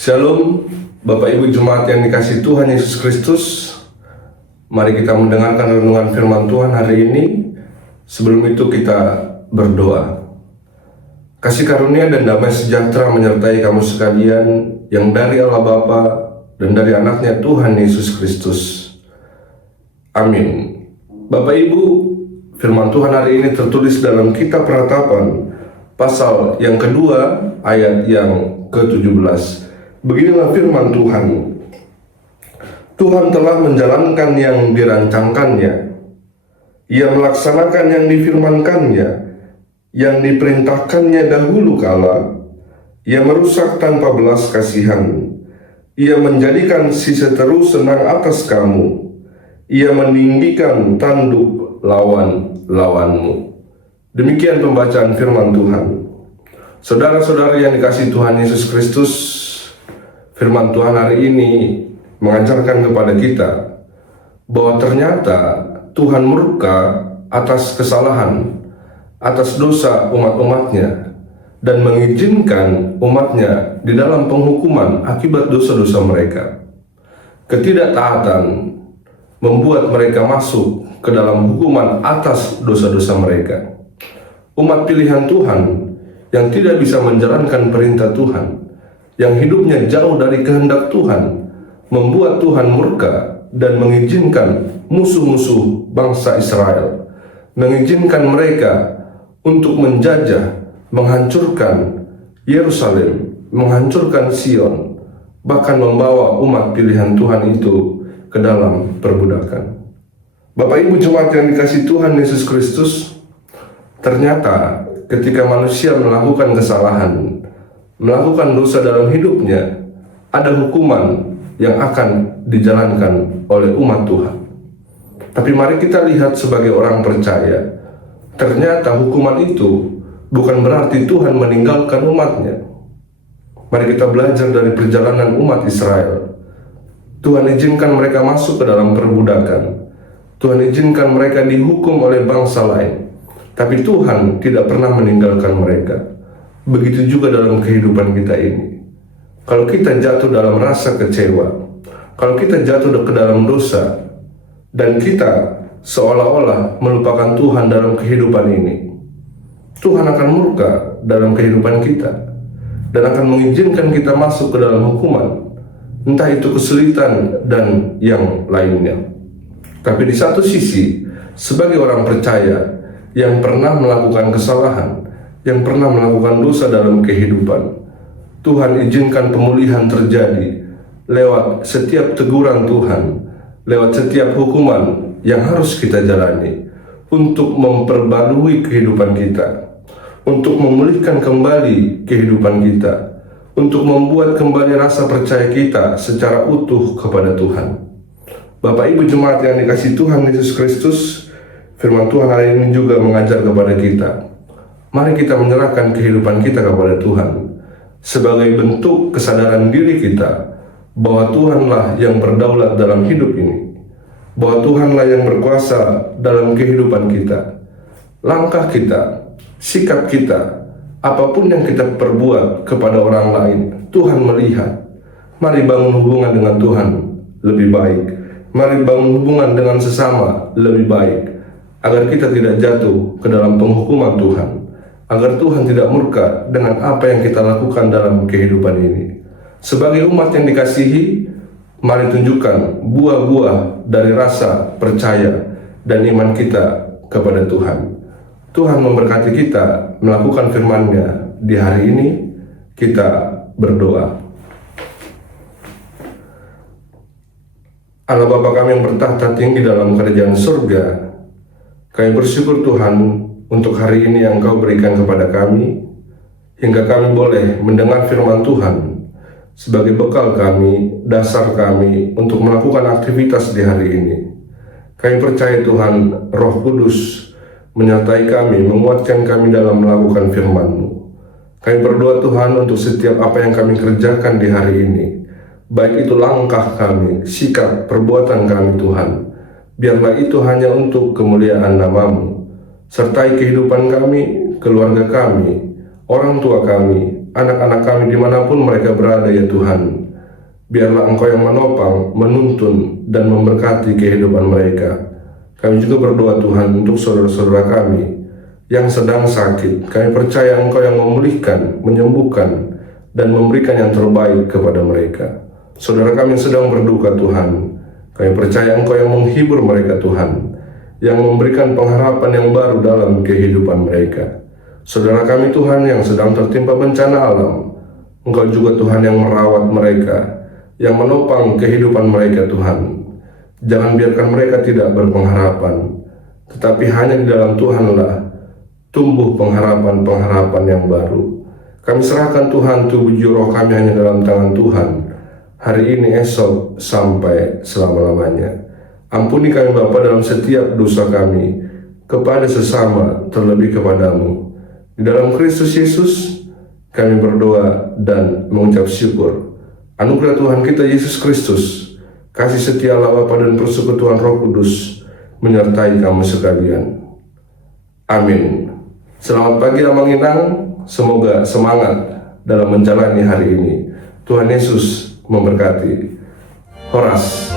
Shalom, Bapak Ibu Jemaat yang dikasihi Tuhan Yesus Kristus. Mari kita mendengarkan renungan firman Tuhan hari ini. Sebelum itu kita berdoa. Kasih karunia dan damai sejahtera menyertai kamu sekalian yang dari Allah Bapa dan dari anaknya Tuhan Yesus Kristus. Amin. Bapak Ibu, firman Tuhan hari ini tertulis dalam kitab Peratapan pasal yang kedua ayat yang ke-17. Beginilah firman Tuhan. Tuhan telah menjalankan yang dirancangkannya. Ia melaksanakan yang difirmankannya, yang diperintahkannya dahulu kala. Ia merusak tanpa belas kasihan. Ia menjadikan si seteru senang atas kamu. Ia meninggikan tanduk lawan-lawanmu. Demikian pembacaan firman Tuhan. Saudara-saudari yang dikasihi Tuhan Yesus Kristus, firman Tuhan hari ini mengajarkan kepada kita bahwa ternyata Tuhan murka atas kesalahan, atas dosa umat-umatnya, dan mengizinkan umatnya di dalam penghukuman akibat dosa-dosa mereka. Ketidaktaatan membuat mereka masuk ke dalam hukuman atas dosa-dosa mereka. Umat pilihan Tuhan yang tidak bisa menjalankan perintah Tuhan, yang hidupnya jauh dari kehendak Tuhan, membuat Tuhan murka dan mengizinkan musuh-musuh bangsa Israel, mengizinkan mereka untuk menjajah, menghancurkan Yerusalem, menghancurkan Sion, bahkan membawa umat pilihan Tuhan itu ke dalam perbudakan. Bapak Ibu jemaat yang dikasihi Tuhan Yesus Kristus, ternyata ketika manusia melakukan kesalahan, melakukan dosa dalam hidupnya, ada hukuman yang akan dijalankan oleh umat Tuhan. Tapi mari kita lihat sebagai orang percaya, ternyata hukuman itu bukan berarti Tuhan meninggalkan umatnya. Mari kita belajar dari perjalanan umat Israel. Tuhan izinkan mereka masuk ke dalam perbudakan. Tuhan izinkan mereka dihukum oleh bangsa lain. Tapi Tuhan tidak pernah meninggalkan mereka. Begitu juga dalam kehidupan kita ini. Kalau kita jatuh dalam rasa kecewa, kalau kita jatuh ke dalam dosa, dan kita seolah-olah melupakan Tuhan dalam kehidupan ini, Tuhan akan murka dalam kehidupan kita, dan akan mengizinkan kita masuk ke dalam hukuman, entah itu kesulitan dan yang lainnya. Tapi di satu sisi, sebagai orang percaya yang pernah melakukan kesalahan, yang pernah melakukan dosa dalam kehidupan, Tuhan izinkan pemulihan terjadi lewat setiap teguran Tuhan, lewat setiap hukuman yang harus kita jalani untuk memperbarui kehidupan kita, untuk memulihkan kembali kehidupan kita, untuk membuat kembali rasa percaya kita secara utuh kepada Tuhan. Bapak Ibu jemaat yang dikasihi Tuhan Yesus Kristus, firman Tuhan hari ini juga mengajar kepada kita. Mari kita menyerahkan kehidupan kita kepada Tuhan sebagai bentuk kesadaran diri kita bahwa Tuhanlah yang berdaulat dalam hidup ini, bahwa Tuhanlah yang berkuasa dalam kehidupan kita. Langkah kita, sikap kita, apapun yang kita perbuat kepada orang lain, Tuhan melihat. Mari bangun hubungan dengan Tuhan lebih baik. Mari bangun hubungan dengan sesama lebih baik, agar kita tidak jatuh ke dalam penghukuman Tuhan, agar Tuhan tidak murka dengan apa yang kita lakukan dalam kehidupan ini. Sebagai umat yang dikasihi, mari tunjukkan buah-buah dari rasa percaya dan iman kita kepada Tuhan. Tuhan memberkati kita melakukan firman-Nya di hari ini. Kita berdoa. Allah Bapa kami yang bertahta tinggi dalam kerajaan surga, kami bersyukur Tuhan untuk hari ini yang Kau berikan kepada kami, hingga kami boleh mendengar firman Tuhan sebagai bekal kami, dasar kami untuk melakukan aktivitas di hari ini. Kami percaya Tuhan, Roh Kudus menyertai kami, menguatkan kami dalam melakukan firman-Mu. Kami berdoa Tuhan untuk setiap apa yang kami kerjakan di hari ini, baik itu langkah kami, sikap, perbuatan kami Tuhan, biarlah itu hanya untuk kemuliaan nama-Mu. Sertai kehidupan kami, keluarga kami, orang tua kami, anak-anak kami dimanapun mereka berada ya Tuhan. Biarlah Engkau yang menopang, menuntun, dan memberkati kehidupan mereka. Kami juga berdoa Tuhan untuk saudara-saudara kami yang sedang sakit. Kami percaya Engkau yang memulihkan, menyembuhkan, dan memberikan yang terbaik kepada mereka. Saudara kami yang sedang berduka Tuhan, kami percaya Engkau yang menghibur mereka Tuhan, yang memberikan pengharapan yang baru dalam kehidupan mereka. Saudara kami Tuhan yang sedang tertimpa bencana alam, Engkau juga Tuhan yang merawat mereka, yang menopang kehidupan mereka Tuhan. Jangan biarkan mereka tidak berpengharapan, tetapi hanya di dalam Tuhanlah tumbuh pengharapan-pengharapan yang baru. Kami serahkan Tuhan tubuh jiwa roh kami hanya dalam tangan Tuhan, hari ini, esok, sampai selama-lamanya. Ampuni kami Bapa dalam setiap dosa kami, kepada sesama, terlebih kepadamu. Di dalam Kristus Yesus, kami berdoa dan mengucap syukur. Anugerah Tuhan kita Yesus Kristus, kasih setia Allah Bapa dan persekutuan Roh Kudus menyertai kamu sekalian. Amin. Selamat pagi Amang Inang, semoga semangat dalam menjalani hari ini. Tuhan Yesus memberkati. Horas.